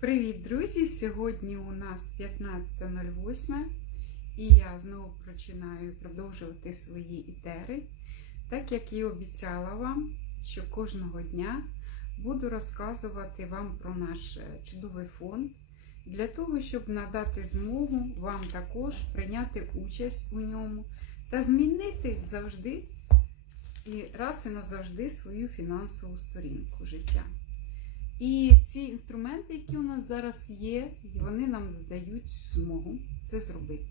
Привіт, друзі! Сьогодні у нас 15.08 і я знову починаю продовжувати свої ітери, так як і обіцяла вам, що кожного дня буду розказувати вам про наш е, чудовий фонд для того, щоб надати змогу вам також прийняти участь у ньому та змінити завжди і раз і назавжди свою фінансову сторінку життя. І ці інструменти, які у нас зараз є, вони нам дають змогу це зробити.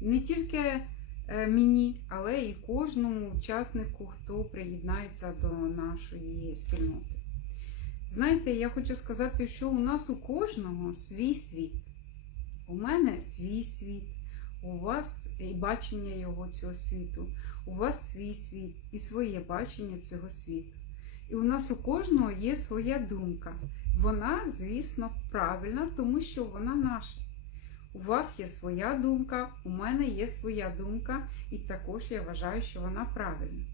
Не тільки е, мені, але і кожному учаснику, хто приєднається до нашої спільноти. Знаєте, я хочу сказати, що у нас у кожного свій світ. У мене свій світ, у вас і бачення його цього світу, у вас свій світ і своє бачення цього світу. І у нас у кожного є своя думка. Вона, звісно, правильна, тому що вона наша. У вас є своя думка, у мене є своя думка, і також я вважаю, що вона правильна.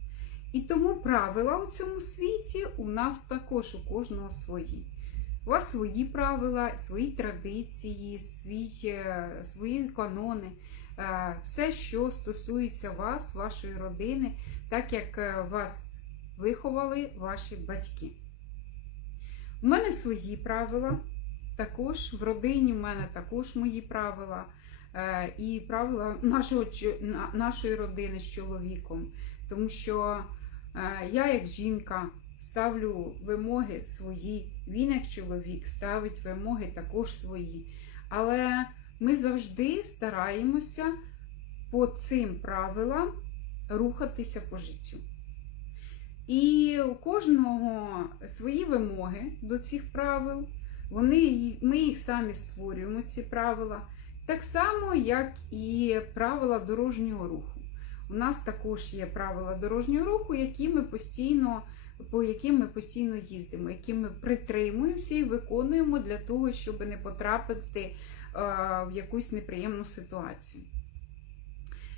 І тому правила у цьому світі у нас також у кожного свої. У вас свої правила, свої традиції, свій, е, свої канони, е, все, що стосується вас, вашої родини, так як е, вас виховали ваші батьки. У мене свої правила, також в родині в мене також мої правила. е, І правила нашого, нашої родини з чоловіком. Тому що е, я, як жінка, ставлю вимоги свої, він, як чоловік, ставить вимоги також свої. Але ми завжди стараємося по цим правилам рухатися по життю. І у кожного свої вимоги до цих правил. Вони, ми їх самі створюємо, ці правила. Так само, як і правила дорожнього руху. У нас також є правила дорожнього руху, які ми постійно, по яким ми постійно їздимо, які ми притримуємося і виконуємо для того, щоб не потрапити е, в якусь неприємну ситуацію.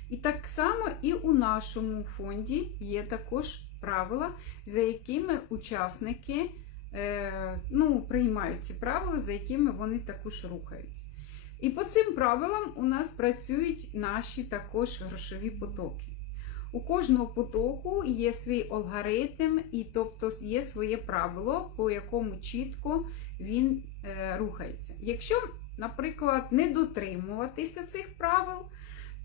І так само і у нашому фонді є також правила, за якими учасники е, ну, приймають ці правила, за якими вони також рухаються. І по цим правилам у нас працюють наші також грошові потоки. У кожного потоку є свій алгоритм, і тобто є своє правило, по якому чітко він е, рухається. Якщо, наприклад, не дотримуватися цих правил,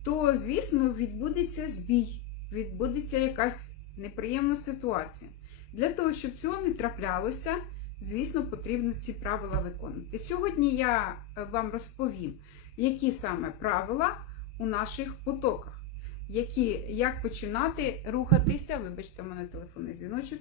то, звісно, відбудеться збій, відбудеться якась неприємна ситуація. Для того, щоб цього не траплялося, звісно, потрібно ці правила виконувати. Сьогодні я е, вам розповім, які саме правила у наших потоках, які, як починати рухатися. Вибачте, у мене телефонний дзвіночок.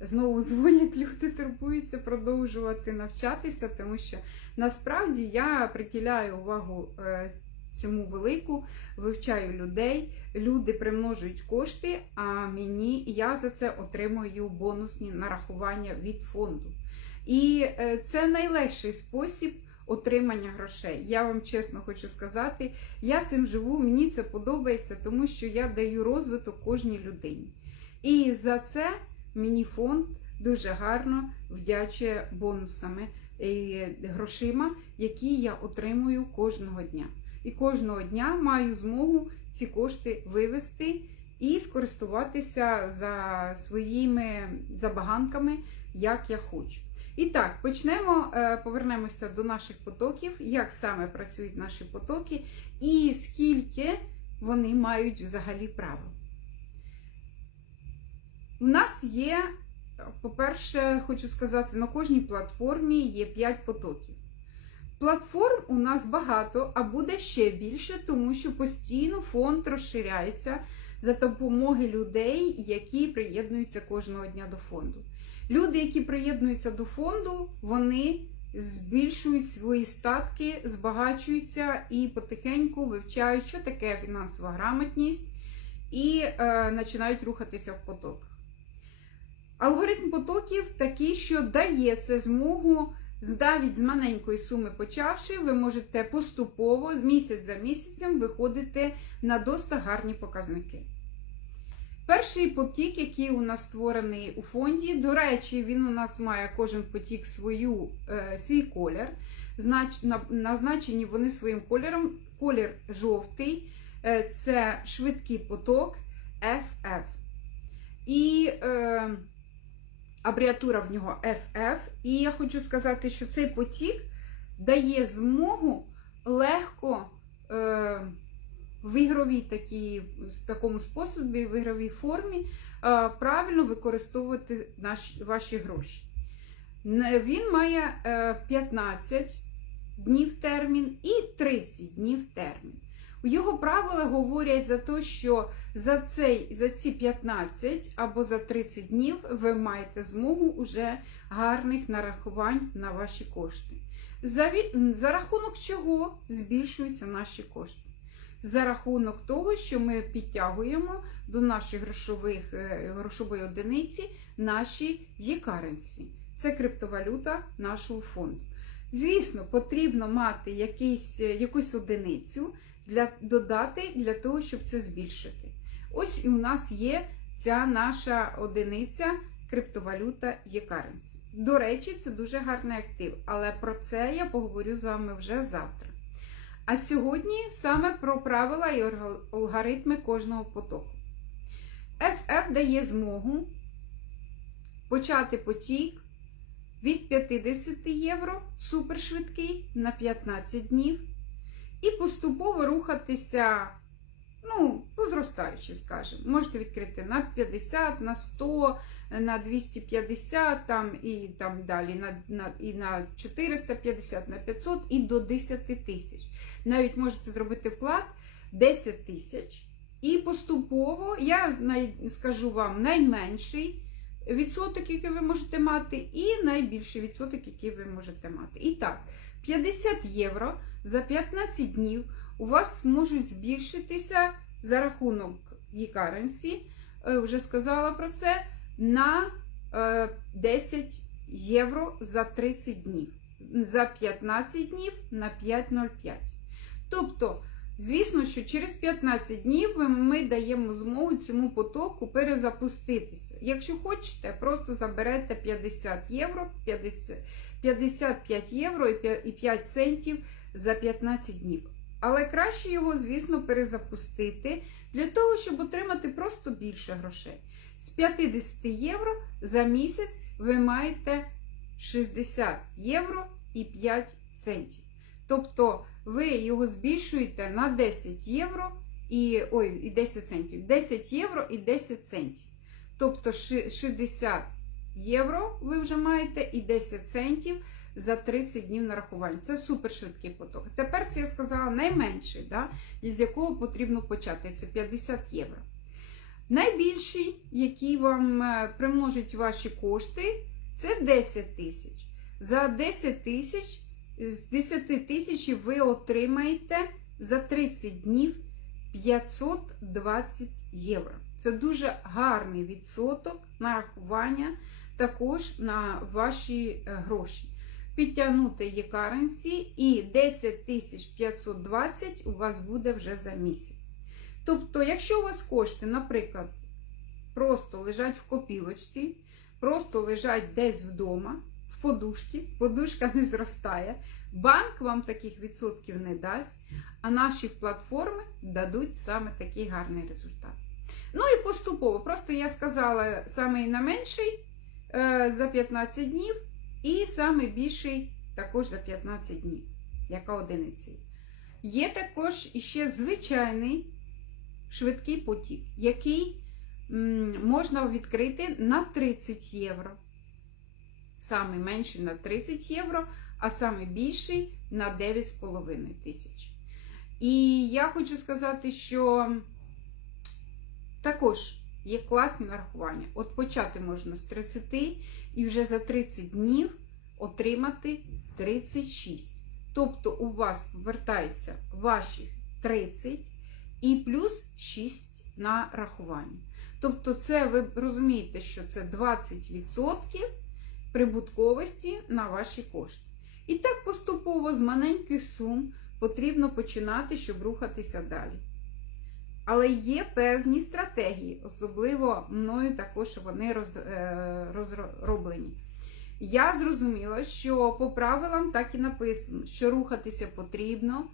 Знову дзвонять, люди турбуються продовжувати навчатися, тому що насправді я приділяю увагу е, цьому велику, вивчаю людей, люди примножують кошти, а мені я за це отримую бонусні нарахування від фонду. І е, це найлегший спосіб отримання грошей. Я вам чесно хочу сказати, я цим живу, мені це подобається, тому що я даю розвиток кожній людині. І за це мені фонд дуже гарно вдячує бонусами і грошима, які я отримую кожного дня. І кожного дня маю змогу ці кошти вивести і скористуватися за своїми забаганками, як я хочу. І так, почнемо, е, повернемося до наших потоків, як саме працюють наші потоки, і скільки вони мають взагалі правил. У нас є, по-перше, хочу сказати, на кожній платформі є 5 потоків. Платформ у нас багато, а буде ще більше, тому що постійно фонд розширяється за допомоги людей, які приєднуються кожного дня до фонду. Люди, які приєднуються до фонду, вони збільшують свої статки, збагачуються і потихеньку вивчають, що таке фінансова грамотність, і е, починають рухатися в потоках. Алгоритм потоків такий, що дає це змогу навіть з маленької суми почавши, ви можете поступово місяць за місяцем виходити на досить гарні показники. Перший потік, який у нас створений у фонді, до речі, він у нас має кожен потік свою, е, свій колір. Знач, на, назначені вони своїм кольором. Колір жовтий е, це швидкий поток FF. І е, абріатура в нього FF. І я хочу сказати, що цей потік дає змогу легко. Е, в ігровій такій, в такому способі, в ігровій формі е, правильно використовувати наші, ваші гроші. Він має е, 15 днів термін і 30 днів термін. Його правила говорять за те, що за, цей, за ці 15 або за 30 днів ви маєте змогу уже гарних нарахувань на ваші кошти. За, за рахунок чого збільшуються наші кошти? За рахунок того, що ми підтягуємо до наших грошових, е, грошової одиниці наші є-каренсі. Це криптовалюта нашого фонду. Звісно, потрібно мати якийсь, е, якусь одиницю для додати для того, щоб це збільшити. Ось і у нас є ця наша одиниця криптовалюта є-каренсі. До речі, це дуже гарний актив, але про це я поговорю з вами вже завтра. А сьогодні саме про правила і алгоритми кожного потоку. FF дає змогу почати потік від 50 євро, супершвидкий на 15 днів, і поступово рухатися, ну, по зростаючи, скажімо. Можете відкрити на 50, на 100, на 250 там, і там далі на, на, і на 450, на 500 і до 10 тисяч. Навіть можете зробити вклад 10 тисяч. І поступово, я скажу вам, найменший відсоток, який ви можете мати, і найбільший відсоток, який ви можете мати. І так, 50 євро за 15 днів у вас можуть збільшитися за рахунок e-currency, е, вже сказала про це, на е, 10 євро за 30 днів. За 15 днів на 5,05. Тобто, звісно, що через 15 днів ми даємо змогу цьому потоку перезапуститися. Якщо хочете, просто заберете 50 євро, 50, 55 євро і 5 центів за 15 днів. Але краще його, звісно, перезапустити для того, щоб отримати просто більше грошей. З 50 євро за місяць ви маєте 60 євро і 5 центів. Тобто ви його збільшуєте на 10 євро і, ой, і 10 центів. 10 євро і 10 центів. Тобто 60 євро ви вже маєте і 10 центів за 30 днів нарахувань. Це супершвидкий поток. Тепер це я сказала найменший, да, з якого потрібно почати. Це 50 євро. Найбільший, який вам е, примножить ваші кошти, це 10 тисяч. За 10 тисяч, з 10 тисяч ви отримаєте за 30 днів 520 євро. Це дуже гарний відсоток нарахування також на ваші е, гроші. Підтягнути є currency і 10 520 у вас буде вже за місяць. Тобто, якщо у вас кошти, наприклад, просто лежать в копілочці, просто лежать десь вдома, в подушці, подушка не зростає, банк вам таких відсотків не дасть, а наші платформи дадуть саме такий гарний результат. Ну і поступово, просто я сказала самий найменший е, за 15 днів, і самий більший також за 15 днів, яка одиниця. Є також іще звичайний швидкий потік, який можна відкрити на 30 євро. Самий менший на 30 євро, а самий більший на 9,5 тисяч. І я хочу сказати, що також є класні нарахування. От почати можна з 30 і вже за 30 днів отримати 36. Тобто у вас повертається ваші 30 і плюс 6 на рахування. Тобто, це ви розумієте, що це 20% прибутковості на ваші кошти. І так поступово з маленьких сум потрібно починати, щоб рухатися далі. Але є певні стратегії, особливо мною також вони роз, е, розроблені. Я зрозуміла, що по правилам так і написано, що рухатися потрібно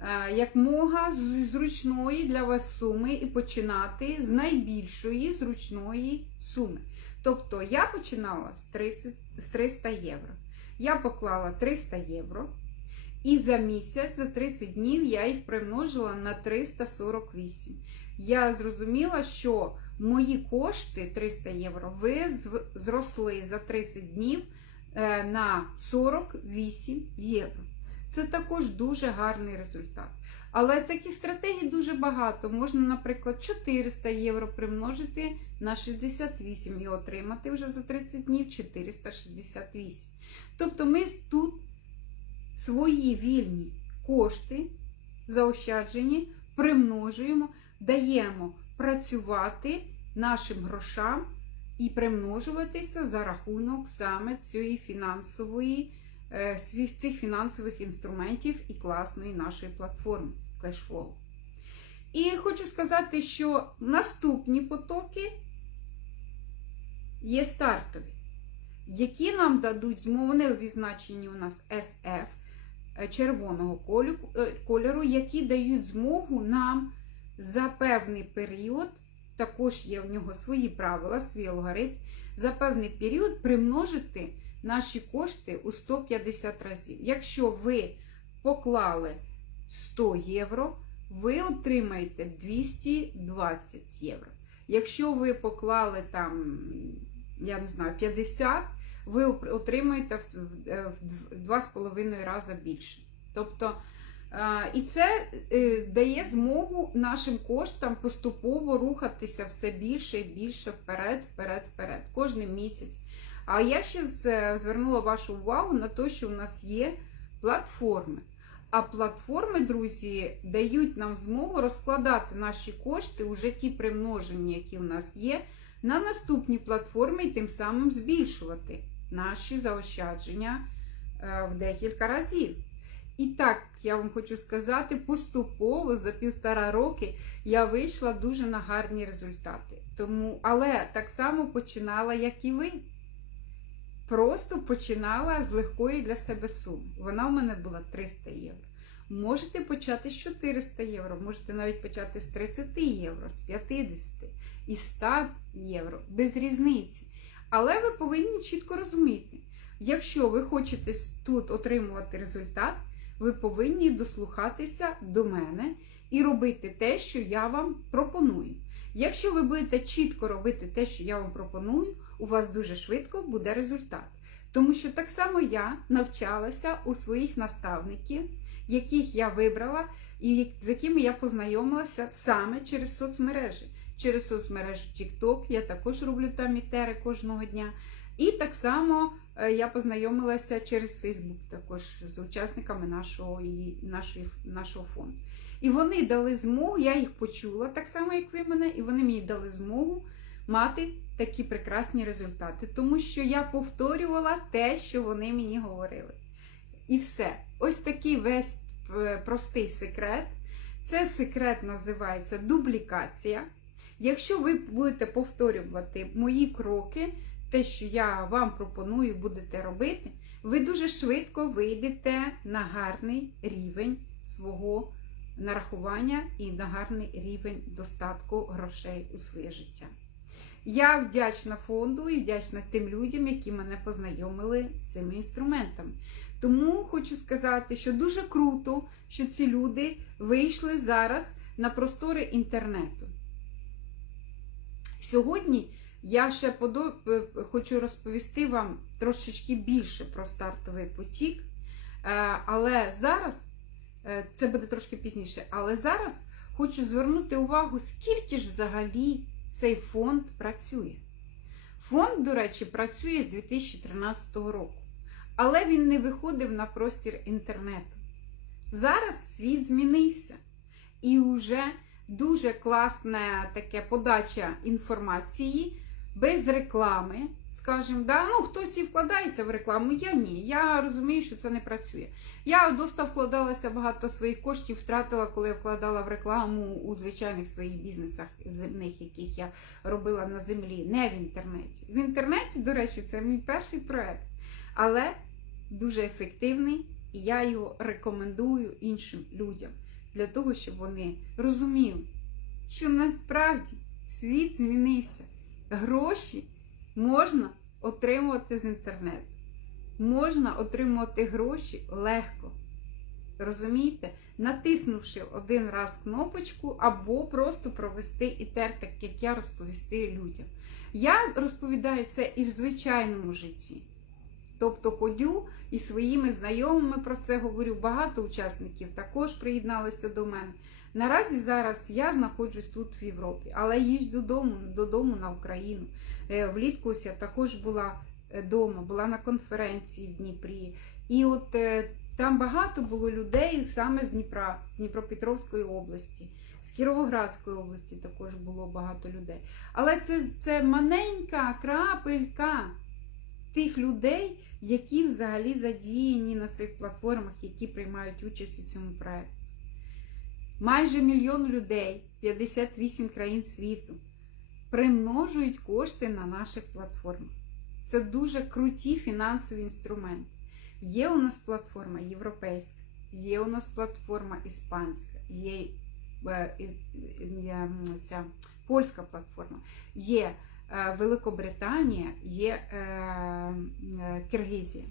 е, як мога з зручної для вас суми і починати з найбільшої зручної суми. Тобто я починала з 30, з 300 євро. Я поклала 300 євро. І за місяць, за 30 днів, я їх примножила на 348. Я зрозуміла, що мої кошти 300 євро ви зросли за 30 днів е, на 48 євро. Це також дуже гарний результат. Але таких стратегій дуже багато. Можна, наприклад, 400 євро примножити на 68 і отримати вже за 30 днів 468. Тобто ми тут свої вільні кошти, заощаджені, примножуємо, даємо працювати нашим грошам і примножуватися за рахунок саме цієї фінансової, е, цих фінансових інструментів і класної нашої платформи CashFlow. І хочу сказати, що наступні потоки є стартові, які нам дадуть змогу, вони відзначені у нас SF червоного е, кольору, які дають змогу нам за певний період, також є в нього свої правила, свій алгоритм, за певний період примножити наші кошти у 150 разів. Якщо ви поклали 100 євро, ви отримаєте 220 євро. Якщо ви поклали там, я не знаю, 50, ви отримаєте в- в в два з половиною рази більше. Тобто, е, і це е, дає змогу нашим коштам поступово рухатися все більше і більше вперед, вперед, вперед, кожен місяць. А я ще звернула вашу увагу на те, що у нас є платформи. А платформи, друзі, дають нам змогу розкладати наші кошти, уже ті примноження, які в нас є, на наступні платформи і тим самим збільшувати наші заощадження е, в декілька разів. І так, я вам хочу сказати, поступово за півтора роки я вийшла дуже на гарні результати. Тому, але так само починала, як і ви. Просто починала з легкої для себе суми. Вона у мене була 300 євро. Можете почати з 400 євро, можете навіть почати з 30 євро, з 50 і 100 євро, без різниці. Але ви повинні чітко розуміти, якщо ви хочете тут отримувати результат, ви повинні дослухатися до мене і робити те, що я вам пропоную. Якщо ви будете чітко робити те, що я вам пропоную, у вас дуже швидко буде результат. Тому що так само я навчалася у своїх наставників, яких я вибрала і з якими я познайомилася саме через соцмережі. Через соцмережу TikTok, я також роблю там ітери кожного дня. І так само е, я познайомилася через Facebook також з учасниками нашого, нашої, нашого фонду. І вони дали змогу, я їх почула так само, як ви мене, і вони мені дали змогу мати такі прекрасні результати, тому що я повторювала те, що вони мені говорили. І все. Ось такий весь е, простий секрет. Це секрет називається дублікація. Якщо ви будете повторювати мої кроки, те, що я вам пропоную, будете робити, ви дуже швидко вийдете на гарний рівень свого нарахування і на гарний рівень достатку грошей у своє життя. Я вдячна фонду і вдячна тим людям, які мене познайомили з цими інструментами. Тому хочу сказати, що дуже круто, що ці люди вийшли зараз на простори інтернету. Сьогодні я ще подо... е, хочу розповісти вам трошечки більше про стартовий потік, Е, але зараз е, це буде трошки пізніше. Але зараз хочу звернути увагу, скільки ж взагалі цей фонд працює. Фонд, до речі, працює з 2013 року, але він не виходив на простір інтернету. Зараз світ змінився, і вже дуже класна таке подача інформації без реклами, скажімо, да? ну хтось і вкладається в рекламу, я ні. Я розумію, що це не працює. Я доста вкладалася багато своїх коштів, втратила, коли я вкладала в рекламу у звичайних своїх бізнесах земних, яких я робила на землі, не в інтернеті. В інтернеті, до речі, це мій перший проект, але дуже ефективний, і я його рекомендую іншим людям для того, щоб вони розуміли, що насправді світ змінився. Гроші можна отримувати з інтернету. Можна отримувати гроші легко. Розумієте? Натиснувши один раз кнопочку, або просто провести ітер, так як я розповісти людям. Я розповідаю це і в звичайному житті. Тобто ходю і своїми знайомими про це говорю. Багато учасників також приєдналися до мене. Наразі зараз я знаходжусь тут в Європі, але їжджу додому, додому на Україну. Е, Влітку я також була вдома, була на конференції в Дніпрі. І от е, там багато було людей саме з Дніпра, з Дніпропетровської області, з Кіровоградської області також було багато людей. Але це, це маленька крапелька тих людей, які взагалі задіяні на цих платформах, які приймають участь у цьому проєкті. Майже мільйон людей, 58 країн світу, примножують кошти на наших платформах. Це дуже круті фінансові інструменти. Є у нас платформа європейська, є у нас платформа іспанська, є е, і- і- є, м, ця польська платформа, є Великобританія, є е, е, Киргизія,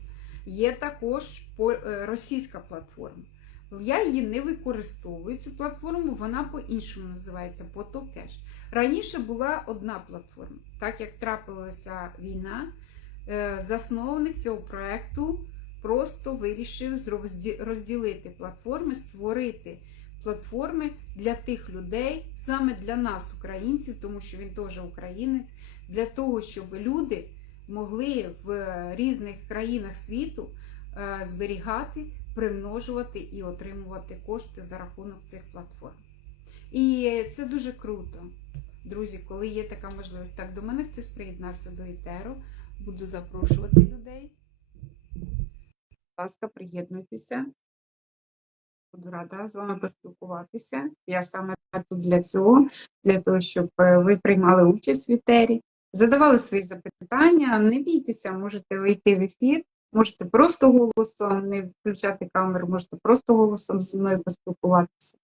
є також е, російська платформа. Я її не використовую, цю платформу, вона по-іншому називається Потокеш. Раніше була одна платформа. Так як трапилася війна, е, засновник цього проєкту просто вирішив розділити платформи, створити платформи для тих людей, саме для нас, українців, тому що він теж українець, для того, щоб люди могли в різних країнах світу е, зберігати, примножувати і отримувати кошти за рахунок цих платформ. І це дуже круто, друзі, коли є така можливість. Так, до мене хтось приєднався до Ітеру. Буду запрошувати людей. Будь ласка, приєднуйтеся. Буду рада з вами поспілкуватися. Я саме тут для цього, для того, щоб е, ви приймали участь в етері, задавали свої запитання. Не бійтеся, можете вийти в ефір, можете просто голосом, не включати камеру, можете просто голосом зі мною поспілкуватися.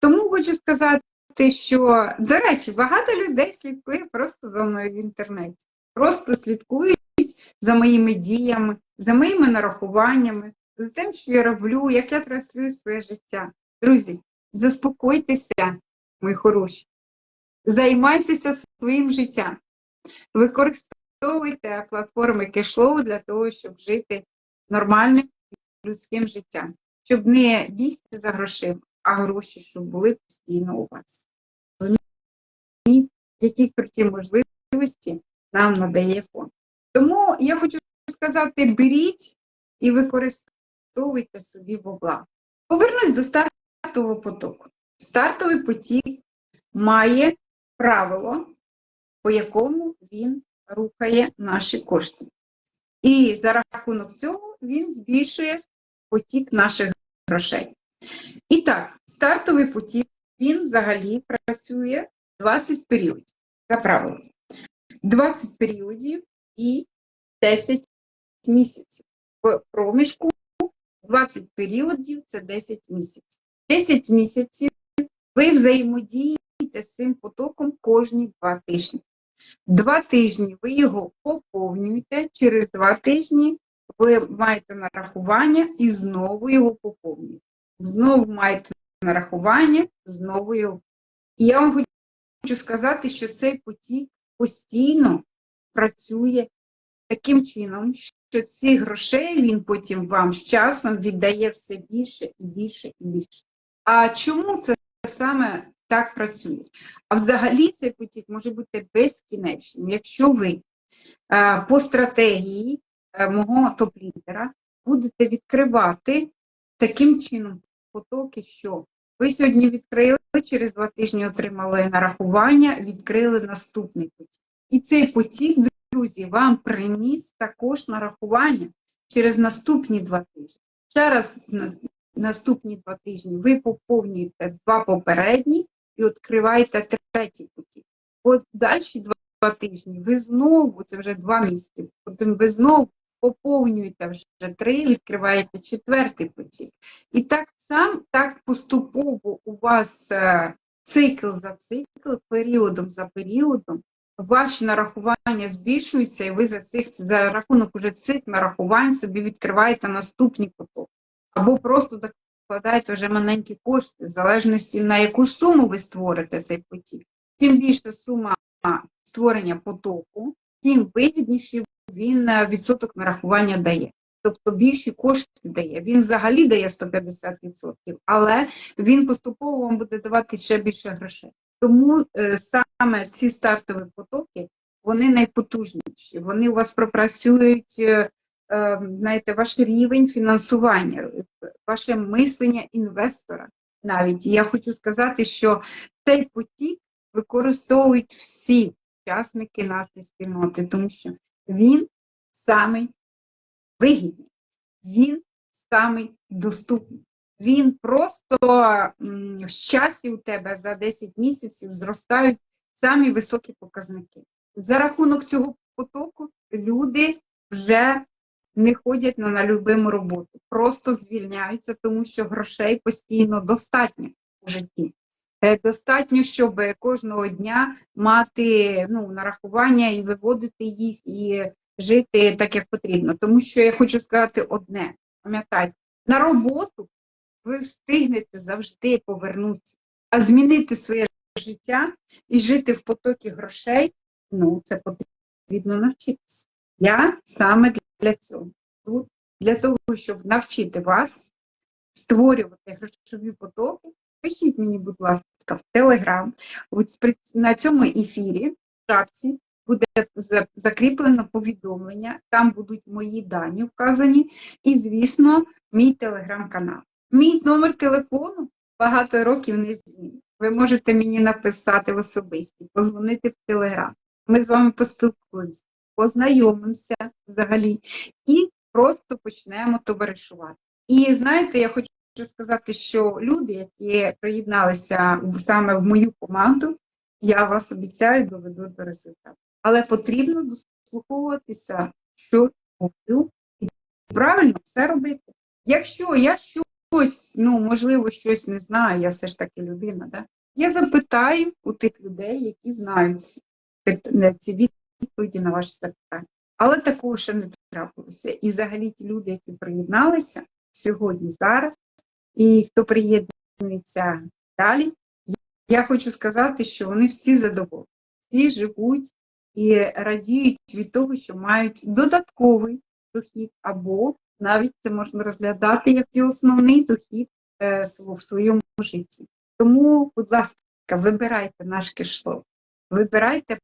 Тому хочу сказати, що, до речі, багато людей слідкує просто за мною в інтернеті. Просто слідкують за моїми діями, за моїми нарахуваннями, за тим, що я роблю, як я транслюю своє життя. Друзі, заспокойтеся, мої хороші, займайтеся своїм життям, використовуйте платформи кешлоу для того, щоб жити нормальним людським життям, щоб не бігти за грошима, а гроші, щоб були постійно у вас. Які круті можливості нам надає фонд. Тому я хочу сказати: беріть і використовуйте собі в. Повернусь до стартового потоку. Стартовий потік має правило, по якому він рухає наші кошти. І за рахунок цього він збільшує потік наших грошей. І так, стартовий потік, він взагалі працює 20 періодів. За правилом. 20 періодів і 10 місяців. В проміжку 20 періодів це 10 місяців. 10 місяців ви взаємодієте з цим потоком кожні 2 тижні. Два тижні ви його поповнюєте, через два тижні ви маєте нарахування і знову його поповнюєте. Знову маєте нарахування, знову його. І я вам хочу сказати, що цей потік постійно працює таким чином, що ці грошей він потім вам з часом віддає все більше і більше і більше. А чому це саме так працює? А взагалі цей потік може бути безкінечним. Якщо ви е, по стратегії е, мого топ-лідера будете відкривати таким чином потоки, що Ви сьогодні відкрили, через два тижні отримали нарахування, відкрили наступний потік. І цей потік, друзі, вам приніс також нарахування через наступні два тижні. Ще раз наступні два тижні ви поповнюєте два попередні і відкриваєте третій потік. От далі два, тижні ви знову, це вже два місяці, потім ви знову поповнюєте вже три, відкриваєте четвертий потік. І так сам, так поступово у вас е, цикл за цикл, періодом за періодом, ваші нарахування збільшуються, і ви за цих за рахунок уже цих нарахувань собі відкриваєте наступні потоки. Або просто докладаєте вже маленькі кошти, в залежності на яку суму ви створите цей потік. Тим більше сума створення потоку, тим вигідніший він е, відсоток нарахування дає. Тобто більші кошти дає. Він взагалі дає 150%, але він поступово вам буде давати ще більше грошей. Тому е, саме ці стартові потоки вони найпотужніші. Вони у вас пропрацюють, е, знаєте, ваш рівень фінансування, ваше мислення інвестора. Навіть я хочу сказати, що цей потік використовують всі учасники нашої спільноти, тому що він самий вигідний, він самий доступний. Він просто з часі у тебе за 10 місяців зростають самі високі показники. За рахунок цього потоку люди вже не ходять на, на любиму роботу, просто звільняються, тому що грошей постійно достатньо у житті. Е, Достатньо, щоб кожного дня мати ну, нарахування і виводити їх, і жити так, як потрібно. Тому що я хочу сказати одне: пам'ятайте, на роботу ви встигнете завжди повернутися, а змінити своє життя і жити в потокі грошей ну, це потрібно навчитися. Я саме для цього тут, для того, щоб навчити вас створювати грошові потоки. Пишіть мені, будь ласка, в Телеграм. На цьому ефірі в шапці буде закріплено повідомлення, там будуть мої дані вказані, і, звісно, мій телеграм-канал. Мій номер телефону багато років не змінив. Ви можете мені написати в особисті, позвонити в Телеграм. Ми з вами поспілкуємося, познайомимося взагалі і просто почнемо товаришувати. І знаєте, я хочу сказати, що люди, які приєдналися саме в мою команду, я вас обіцяю доведу до результату. Але потрібно дослуховуватися, що говорю, і правильно все робити. Якщо я щось, ну, можливо, щось не знаю, я все ж таки людина, да? я запитаю у тих людей, які знають ці відповіді на ваші запитання. Але такого ще не трапилося. І взагалі ті люди, які приєдналися сьогодні, зараз, і хто приєднується далі, я хочу сказати, що вони всі задоволені, всі живуть і радіють від того, що мають додатковий дохід, або навіть це можна розглядати як і основний дохід е, в своєму житті. Тому, будь ласка, вибирайте наш кишло, вибирайте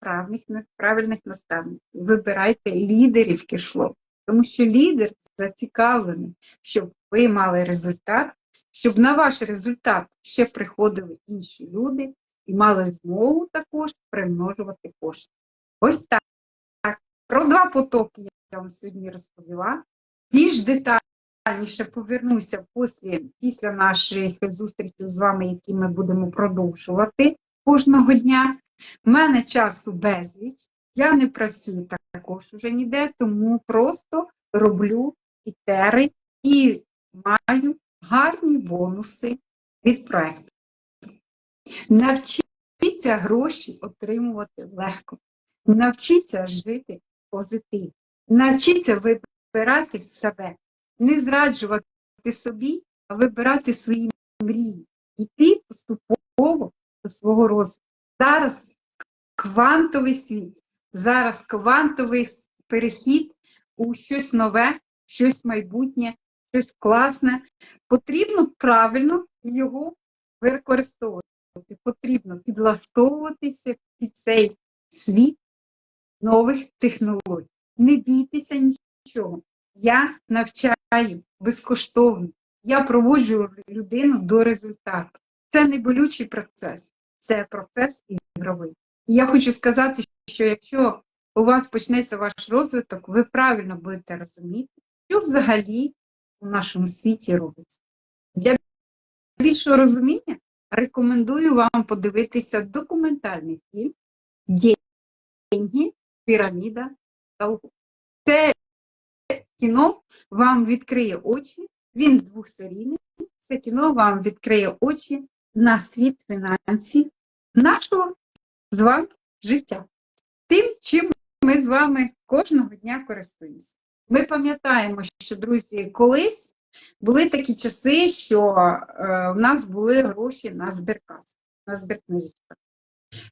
правильних, правильних наставників, вибирайте лідерів кишло, тому що лідер зацікавлений, щоб ви мали результат, щоб на ваш результат ще приходили інші люди і мали змогу також примножувати кошти. Ось так. Про два потоки я вам сьогодні розповіла. Більш детальніше повернуся після, після наших зустрічей з вами, які ми будемо продовжувати кожного дня. У мене часу безліч, я не працюю також уже ніде, тому просто роблю ітери і маю гарні бонуси від проєкту. Навчіться гроші отримувати легко. Навчіться жити позитивно. Навчіться вибирати себе, не зраджувати собі, а вибирати свої мрії. Йти поступово до свого розвитку. Зараз квантовий світ, зараз квантовий перехід у щось нове, щось майбутнє, щось класне. Потрібно правильно його використовувати. Потрібно підлаштовуватися під цей світ нових технологій. Не бійтеся нічого. Я навчаю безкоштовно. Я проводжу людину до результату. Це не болючий процес, це процес ігровий. Я хочу сказати, що якщо у вас почнеться ваш розвиток, ви правильно будете розуміти, що взагалі у нашому світі робиться. Для більшого розуміння рекомендую вам подивитися документальний фільм «Деньги, піраміда долгу». Це кіно вам відкриє очі, він двохсерійний, це кіно вам відкриє очі на світ фінансів нашого з вами життя. Тим, чим ми з вами кожного дня користуємося. Ми пам'ятаємо, що, друзі, колись були такі часи, що е, в нас були гроші на збіркас, на збіркнижечках.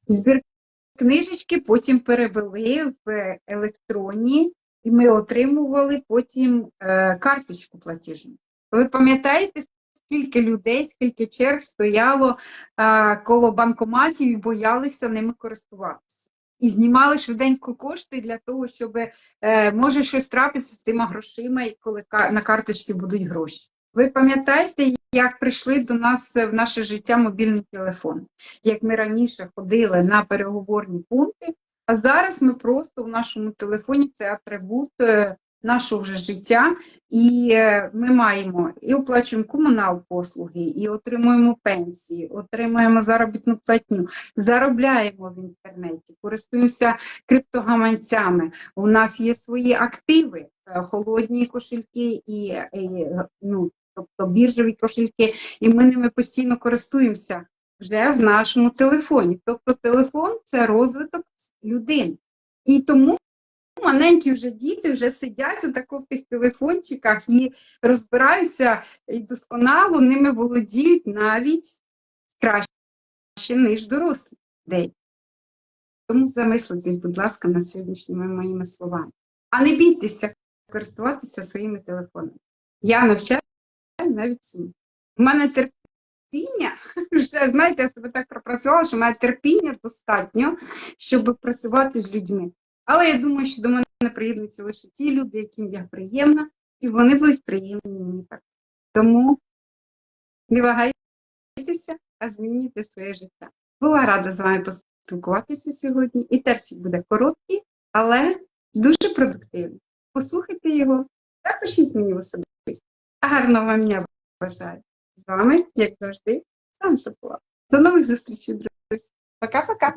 Збіркнижечки потім перевели в електронні, і ми отримували потім е, карточку платіжну. Ви пам'ятаєте, скільки людей, скільки черг стояло е, коло банкоматів і боялися ними користуватися? І знімали швиденько кошти для того, щоб е, може щось трапитися з тими грошима, і коли на карточці будуть гроші. Ви пам'ятаєте, як прийшли до нас в наше життя мобільний телефон? Як ми раніше ходили на переговорні пункти, а зараз ми просто в нашому телефоні це атрибут е, нашого вже життя, і е, ми маємо і оплачуємо комунал послуги, і отримуємо пенсії, отримуємо заробітну платню, заробляємо в інтернеті, користуємося криптогаманцями. У нас є свої активи, е, холодні кошельки і, ну, тобто біржові кошельки, і ми ними постійно користуємося вже в нашому телефоні. Тобто телефон це розвиток людини. І тому маленькі вже діти вже сидять отако в тих телефончиках і розбираються і досконало ними володіють навіть краще, ніж дорослі деякі. Тому замислитесь, будь ласка, над сьогоднішніми моїми словами. А не бійтеся користуватися своїми телефонами. Я навчаю навіть цьому. У мене терпіння, вже знаєте, я себе так пропрацювала, що в мене терпіння достатньо, щоб працювати з людьми. Але я думаю, що до мене приєднуються лише ті люди, яким я приємна, і вони будуть приємні мені так. Тому не вагайтеся, а змінюйте своє життя. Була рада з вами поспілкуватися сьогодні. І терчик буде короткий, але дуже продуктивний. Послухайте його та пишіть мені в особисті. Гарного вам дня бажаю. З вами, як завжди, Санша була. До нових зустрічей, друзі. Пока-пока.